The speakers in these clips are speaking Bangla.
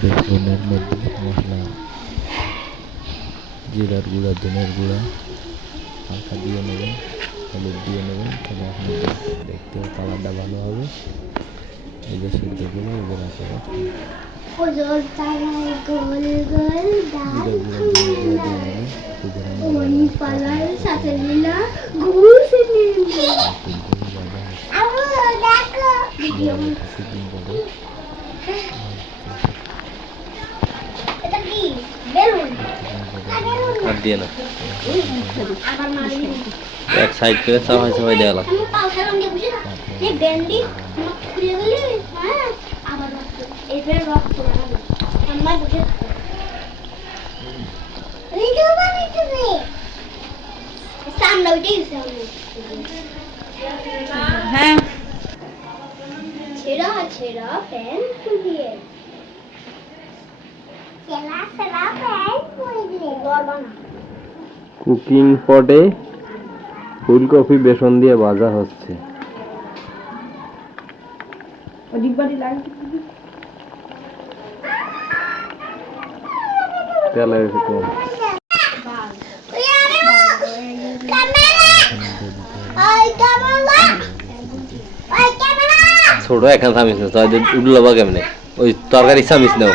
বেসনের মধ্যে মশলা জিরার গুঁড়া ধনের গুঁড়া হালকা দিয়ে নেবেন হলুদ দিয়ে নেবেন তাহলে আপনাদের দেখতেও কালারটা ভালো হবে। এই যে সিদ্ধ করে এই যে রাখা লাগাবে। আমার বুঝে ভিডিও বানাইতে নে সামনে উঠে গেছে হ্যাঁ। ছেড়া ছেড়া প্যান খুলিয়ে। ছেড়া ছেড়া প্যান খুলিয়ে গরবা না। কুকিং পটে ফুলকপি বেসন দিয়ে ভাজা হচ্ছে ছোট এখান চামিচ না তাই উঠল বা কেমনে ওই তরকারি চামিচ নাও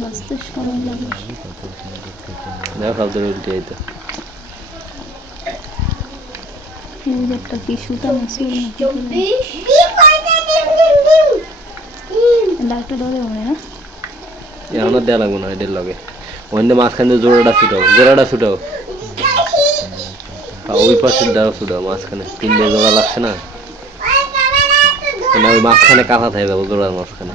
মস্ত সময় লাগে দেখো সব ধরে উল্টে যাইতো একটা কি মাসি ডাক্তার ধরে মনে না লগে ওখানে মাঝখানে জোড়াটা ছুটাও জোড়াটা ছুটাও। ওই পাশের দ্বারা ছুটাও, মাঝখানে। তিনটে জোড়া লাগছে না? না ওই মাঝখানে কাঁথা থাকে যাব জোড়ার মাঝখানে।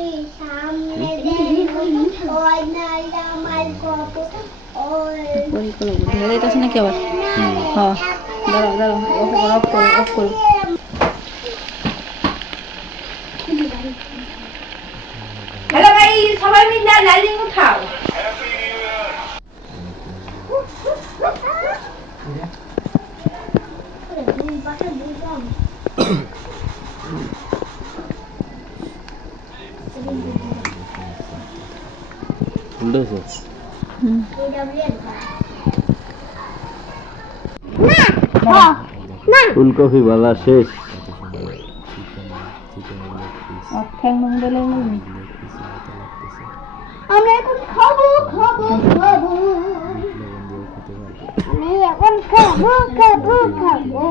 দেখা যাইতেছে নাকি আবার হ্যাঁ দাঁড়াও দাঁড়াও অফ করো অফ করো হ্যালো ভাই সবাই মিলে লাইটিং উঠাও উল্টেছে ফুলকপি ভাজা শেষ। আমরা এখন খাব খাব খাব। আমি এখন খাব খাব খাব খাব খাব।